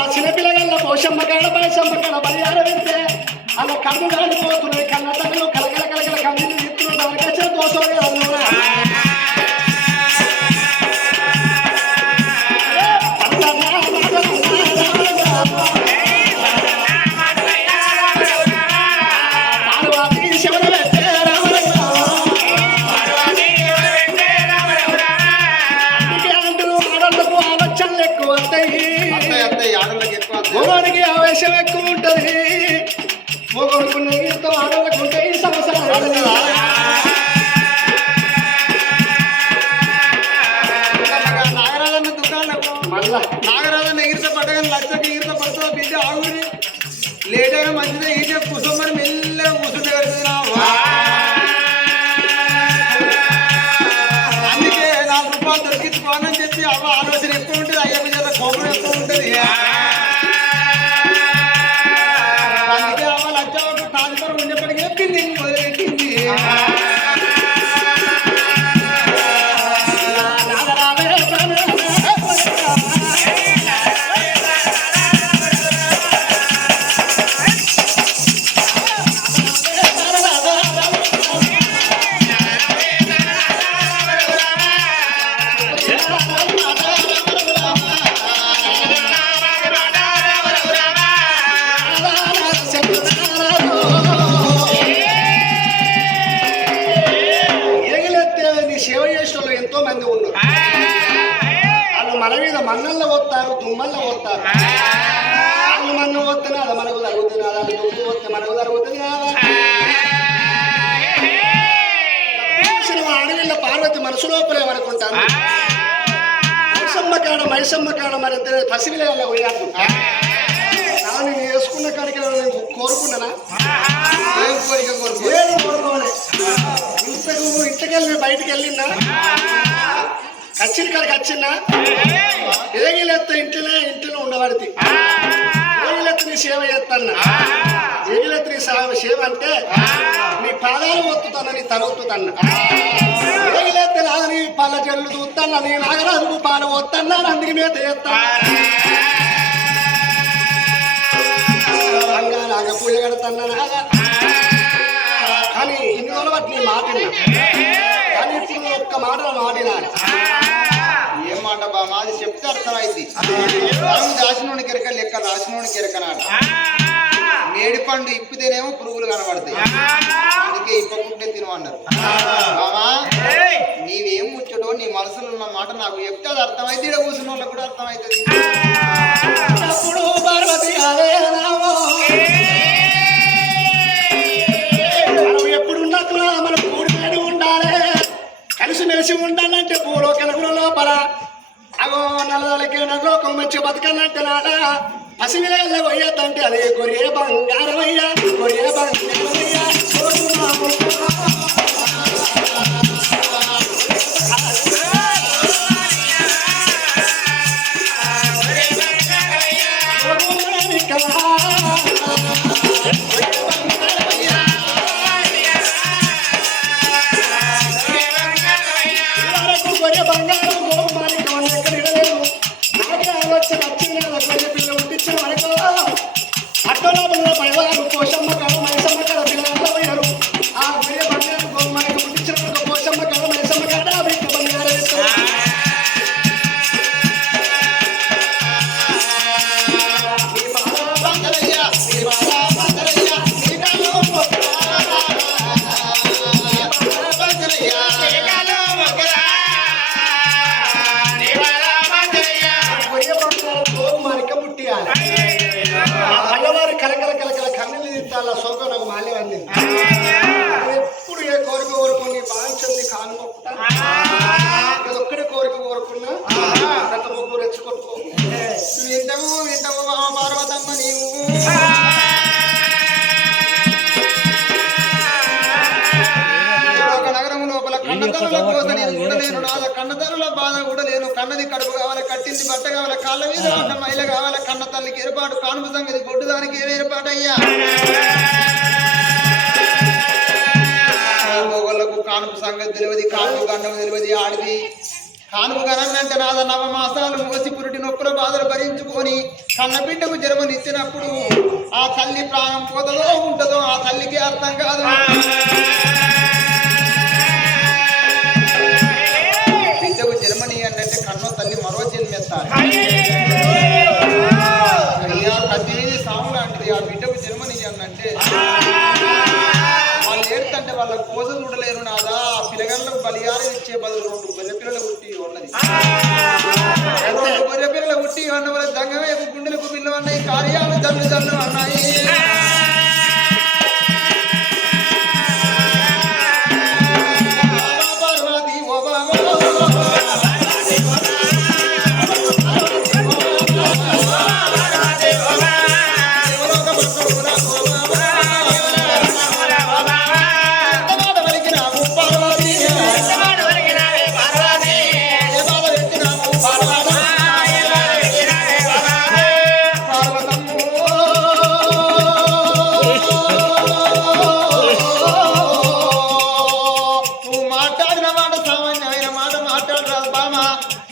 వాళ్ళు సినిమా చిన్నపిల్లగల్ల పోషమ్మ కాడ పైసమ్మ కాడ బలియార వెళ్తే అలా కళ్ళు కాలిపోతున్నాయి కళ్ళ తల్లు కలకల కలకల కళ్ళు తీస్తున్నారు దానికి వచ్చిన దోషం కదా మగవానికి ఆవేశం ఎక్కువ ఉంటది. మగవానికి నీతో ఆడలకు ఉంటాయి సంవత్సరాలు దుకాణంలో నాగరాజన్న దుకాణంలో మళ్ళా. నాగరాజన్న ఈర్త పడ్డగా లక్షకి ఈర్త పడుతుందో లోపల ఏమనుకుంటాను మైసమ్మ కాడ మైసమ్మ కాడ మరి పసివిలేళ్ళ పోయాను నేను వేసుకున్న కాడికి నేను కోరుకున్నానా? ఏం కోరిక కోరుకో ఏదో కోరుకోవాలి? ఇంతకు ఇంతకెళ్ళి బయటికి వెళ్ళినా కచ్చిన కాడికి వచ్చినా ఏగిలెత్త ఇంట్లోనే ఇంట్లో ఉండబడితే? ఏగిలెత్త నీ సేవ చేస్తాన్నా ఏగిలెత్త నీ సేవ అంటే నీ పాదాలు ఒత్తుతాను నీ తల ఒత్తుతాను. ఏగిలెత్త నాద నీ పళ్ళ జల్లు చూస్తాను నీ నాగరాజుకు పాలు వస్తాను అందుకు మీద చేస్తాను నాగ పూజ కడతాను కానీ ఇన్ని రోజులు బట్టి నీ మాట. కానీ ఇప్పుడు ఒక్క మాట మాటినా మాట బా మాది చెప్తే అర్థమైంది. కెరక లెక్క రాసినోని కెరకనాడు నేడి పండు ఇప్పితేనేమో పురుగులు కనబడతాయి. అందుకే ఇప్పకుంటే తినమన్నారు బామా నీవేం ముచ్చటో నీ మనసులో ఉన్న మాట నాకు చెప్తే అది అర్థమైంది ఇక్కడ కూర్చున్న వాళ్ళకి కూడా అర్థమవుతుంది అప్పుడు పార్వతి అదే కలిసిమెలిసి ఉండాలంటే భూలోకనగుల లోపల. అగో నల్లలకి నల్లోకం మంచి బతకనంటే నాడ పసివిల పోయేదంటే అదే గొర్రె బంగారమయ్యా గొర్రె బంగారమయ్యా. గొర్రె కన్నతనుల కోసం నేను చూడలేను నాద కన్నతనుల బాధ కూడా లేను. కన్నది కడుపు కావాలి కట్టింది బట్ట కావాలి కాళ్ళ మీద ఉన్న మైల కావాలి కన్న తల్లికి ఏర్పాటు కానుక సంగతి గొడ్డు దానికి ఏం ఏర్పాటు అయ్యా మొగళ్ళకు కానుక సంగతి తెలియదు కానుక గండం తెలియదు ఆడిది. కానుపు గనంటే నాద నవ మాసాలు మోసి పురిటి నొప్పుల బాధలు భరించుకొని కన్న బిడ్డకు జన్మనిచ్చినప్పుడు ఆ తల్లి ప్రాణం పోతుందో ఉంటుందో ఆ తల్లికి అర్థం కాదు. బలియారం ఇచ్చే బదులు రెండు గొర్రె పిల్లలు పుట్టి ఉన్నది రెండు గొర్రె పిల్లలు పుట్టి ఉన్న వాళ్ళ దంగమేపు గుండెలకు పిల్లలు అన్నాయి కార్యాలు జల్లు జల్లు అన్నాయి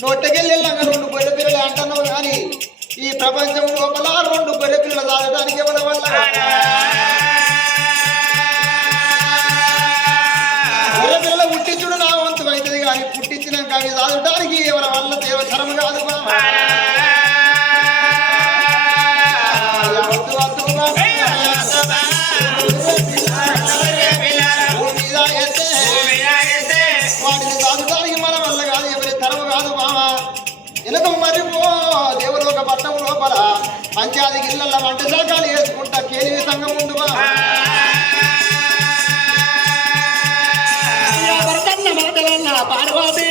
బామా రెండు గొర్రె పిల్లలు అంటున్నావు కానీ ఈ ప్రపంచం లోపల రెండు గొర్రె పిల్లలు దాడటానికి ఎవరి వల్ల? వెనుక మరి దేవులోక పట్టం లోపల పంచాది గిళ్ళ వంట శాఖలు వేసుకుంటా కేలివి సంఘం మాటలన్న పార్వతి.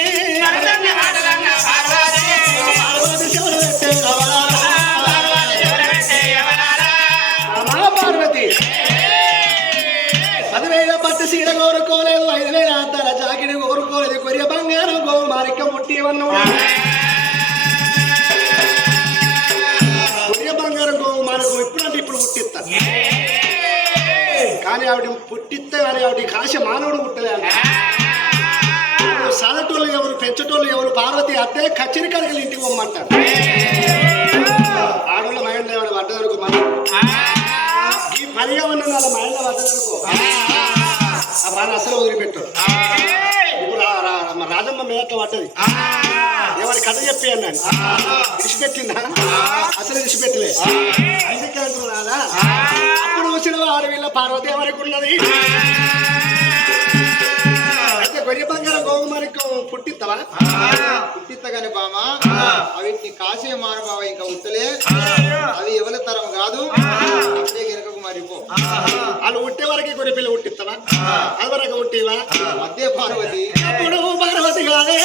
పదివేల పట్టు సీర కోరుకోలేదు ఐదు వేల అంతర జాకిడి కోరుకోలేదు కొరియ బంగారం గో మారిక ముట్టి వన్ను కానీ ఆవిడ పుట్టిస్తే కానీ ఆవిడ కాశ మానవుడు పుట్టలే. సాదటోళ్ళు ఎవరు పెంచటోళ్ళు ఎవరు పార్వతి అత్తే కచ్చిరి కడకలు ఇంటికి పోమ్మంటారు ఆడవాళ్ళ మైండ్ ఎవరు పడ్డదనుకో మనం ఈ పనిగా ఉన్న వాళ్ళ మైండ్ పడ్డదనుకో ఆ బాగా అసలు వదిలిపెట్టారు ఇప్పుడు రాజమ్మ మేత పడ్డది. ఎవరి కథ చెప్పి అన్నాను. విడిచిపెట్టిందా? అసలు విడిచిపెట్టలే. అందుకే అంటున్నారా? అప్పుడు వచ్చిన వాడు వీళ్ళ పార్వతి ఎవరికి ఉన్నది. అయితే గొర్రె బంగారం గోగుమారికి పుట్టిస్తావా పుట్టిత్తగాని బామ అవిటిని కాసే మానబావ ఇంకా ఉత్తలే అవి ఎవరి తరం కాదు? అప్పుడే గిరకకు మారిపో వాళ్ళు పుట్టే వరకే గొర్రె పిల్ల పుట్టిస్తావా అది వరకు పుట్టివా? మధ్య పార్వతి. అప్పుడు పార్వతి కాదే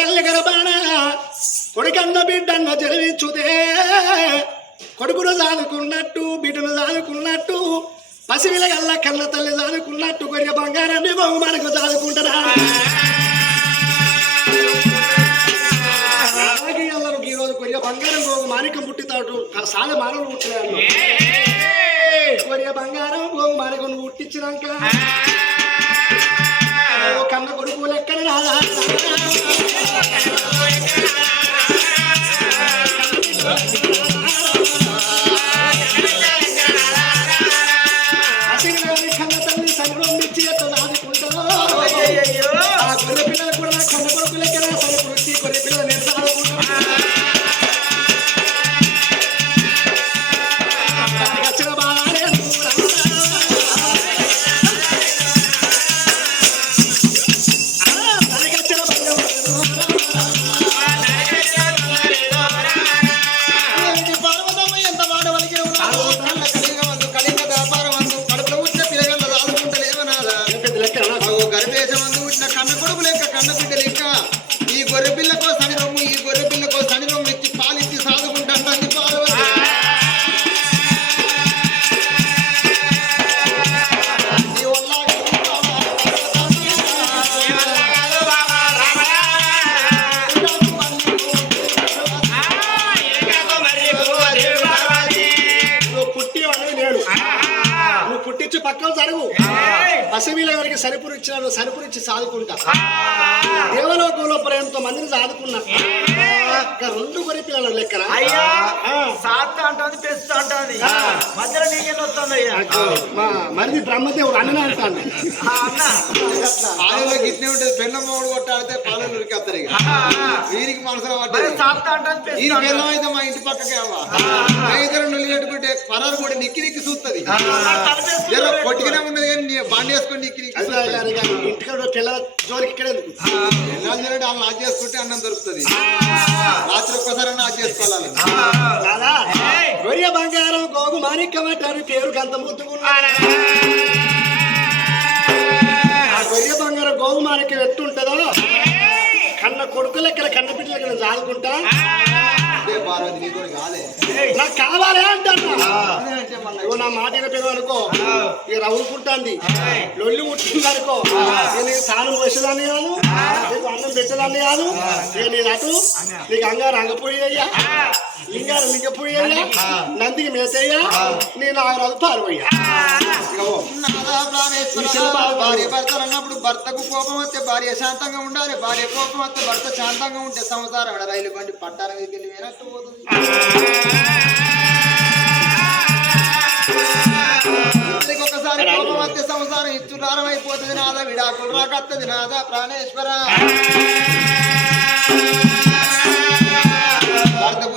తల్లి గర్భాన కొడుకన్న బిడ్డన్న జన్మించుదే కొడుకును సాదుకున్నట్టు బిడ్డను సాదుకున్నట్టు పసివిల గల్ల కన్న తల్లి సాదుకున్నట్టు కొరియ బంగారాన్ని బహుమానకు సాదుకుంటారా? అలాగే కొరియ బంగారం గోగు మాణికం పుట్టితాడు సాధ మానవులు పుట్టలేదు కొరియ బంగారం నువ్వు పుట్టించినాక వీళ్ళ గారికి సరిపురు ఇచ్చిన సరిపురు ఇచ్చి సాదుకుంటా దేవలోకంలో ఎంతో మందిని సాదుకున్నా. రెండు గొర్రె పిల్లలు లెక్కన అయ్యా. సాత్త అంటుంది పెస్త అంటుంది. మధ్యలో నీకెళ్ళి వస్తుంది అయ్యా? మా మరిది బ్రహ్మదేవుడు అన్న అంటాను ఆ, అన్న. పాలలో గిట్నే ఉంటుంది పెళ్ళ మూడు కొట్టాడితే పాలలో ఉరికేస్తారు ఇక. వీరికి మనసులో మరి అంటుంది ఈ అయితే మా ఇంటి పక్కకే అవ్వ. ఇద్దరు నుల్లి కట్టుకుంటే పరారు కూడా నిక్కి నిక్కి చూస్తుంది కొట్టుకునే ఉన్నది కానీ బండి వేసుకొని నిక్కి నిక్కి పిల్లల జోలికి ఇక్కడ ఎందుకు? జరిగితే వాళ్ళు నాటు చేసుకుంటే అన్నం దొరుకుతుంది. రాత్రి ఒక్కసారి నాటు చేసుకోవాలి గొర్రె బంగారం గోగు మాణిక్యం అంటారు పేరు గంత ముద్దుకున్నా ఆ గొర్రె బంగారం గోగు మాణిక్యం ఎట్టుంటుందో? కన్న కొడుకు లెక్కన కన్న బిడ్డ లెక్కన చాలుకుంటా అంటే పార్వతి నీతో కాలే. నాకు కావాలే అంటాను అంటే మళ్ళీ నువ్వు నా మాట వినలేదు అనుకో. ఇక రవ్వుకుంటాంది లొల్లి ముట్టింది అనుకో. నేను తాను పోసేదాన్ని కాదు. నీకు అన్నం పెట్టేదాన్ని కాదు. ఇక నేను అటు నీకు అంగారు అంగపోయ్యా లింగారు లింగపోయ్యా నందికి. మేతయ్యా. నేను పారిపోయా ప్రాణేశ్వర భార్య భర్తలు అన్నప్పుడు భర్తకు కోపం వస్తే భార్య శాంతంగా ఉండాలి. భార్య కోపం వస్తే భర్త శాంతంగా ఉంటే సంసారం. రైలు బండి పట్టాల మీదకి వెళ్ళి వెనక్కి పోతుంది కోపం వస్తే సంసారం ఇచ్చురారం అయిపోతుంది నాదా విడాకులు రాకత్తది నాదా ప్రాణేశ్వర.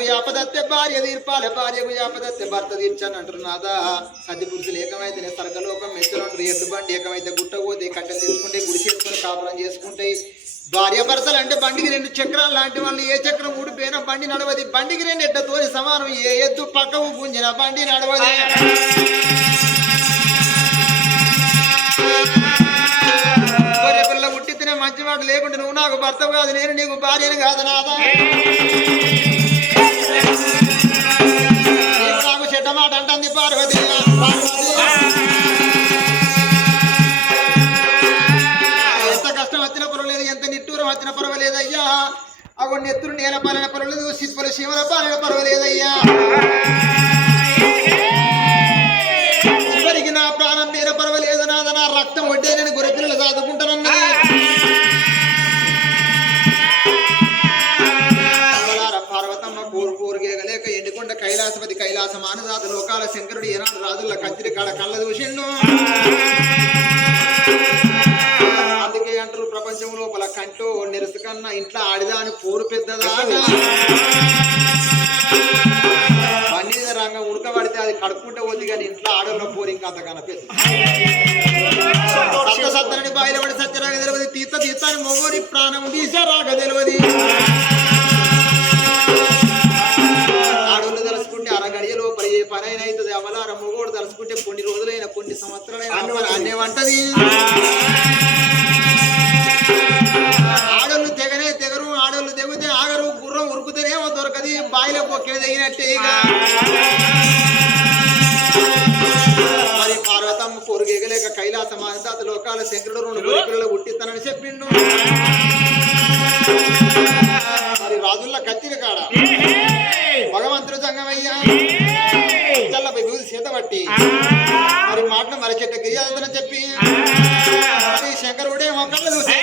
భర్తకు యాపదత్తే భార్య తీర్పాలి భార్యకు యాపదత్తే భర్త తీర్చాను అంటారు నాదా. సతి పురుషులు ఏకమైతేనే సర్గలోకం మెచ్చలంటారు. ఎడ్డు బండి ఏకమైతే గుట్ట పోతే కట్టెలు తీసుకుంటే గుడి చేసుకుని కాపురం చేసుకుంటాయి భార్య భర్తలు అంటే బండికి రెండు చక్రాలు లాంటి వాళ్ళు ఏ చక్రం ఊడిపోయినా బండి నడవది. బండికి రెండు ఎడ్డతోని సమానం. ఏ ఎద్దు పక్కకు గుంజిన బండి నడవది. పిల్ల పుట్టితేనే మంచి లేకుంటే నువ్వు నాకు భర్త కాదు నేను నీకు భార్యను కాదు నాదా. అంటుంది పార్వతి ఎంత కష్టం వచ్చిన పర్వాలేదు ఎంత నిట్టూరం వచ్చిన పర్వాలేదు అయ్యా అవి నెత్తురు నేల పాలన పర్వాలేదు సిప్పుల శివల పాలన పర్వాలేదయ్యా. చివరికి నా ప్రాణం మీద పర్వాలేదు నాద నా రక్తం వడ్డే నేను గొర్రెపిల్లలు సాదుకుంటానన్నది కైలాసపతి కైలాస మానదాత లోకాల శంకరుడు ఏనాడు రాజుల కత్తిరి కాడ కళ్ళ దూషిండు. అందుకే అంటారు ప్రపంచం లోపల కంట్లో నెరుసు కన్నా ఇంట్లో ఆడిదా అని పోరు పెద్దదాకా. బండి రంగం ఉడకబడితే అది కడుక్కుంటే వద్దు కానీ ఇంట్లో ఆడలో పోరు ఇంకా అంతకన్నా పెద్ద సత్త సత్తనని బయలుపడి సత్యరాగ తెలియదు తీర్థ తీర్థాన్ని మొగోని ప్రాణం తీసారాగ తెలియదు లోపల ఏ పని అయినా అవుతుంది అవలార మొగోడు తలుసుకుంటే కొన్ని రోజులైన కొన్ని సంవత్సరాలైన అమ్మవారు అన్నే వంటది ఆడోళ్ళు తెగనే తెగరు ఆడోళ్ళు తెగితే ఆగరు గుర్రం ఉరుకుతేనేమో దొరకది. బాయిలో పొక్కిన తెగినట్టే ఇక. మరి పార్వతమ్మ పొరుగేగలేక కైలాస మానదాత లోకాల శంకరుడు రెండు గొరికలలో పుట్టిస్తానని చెప్పిండు. మరి రాజుల్ల కత్తిరి కాడ భగవంతుడు సంగమయ్యా. మరి మాటను మరి చెట్ట గిరియాదని చెప్పి. శంకరుడే మొక్కలు చూసి.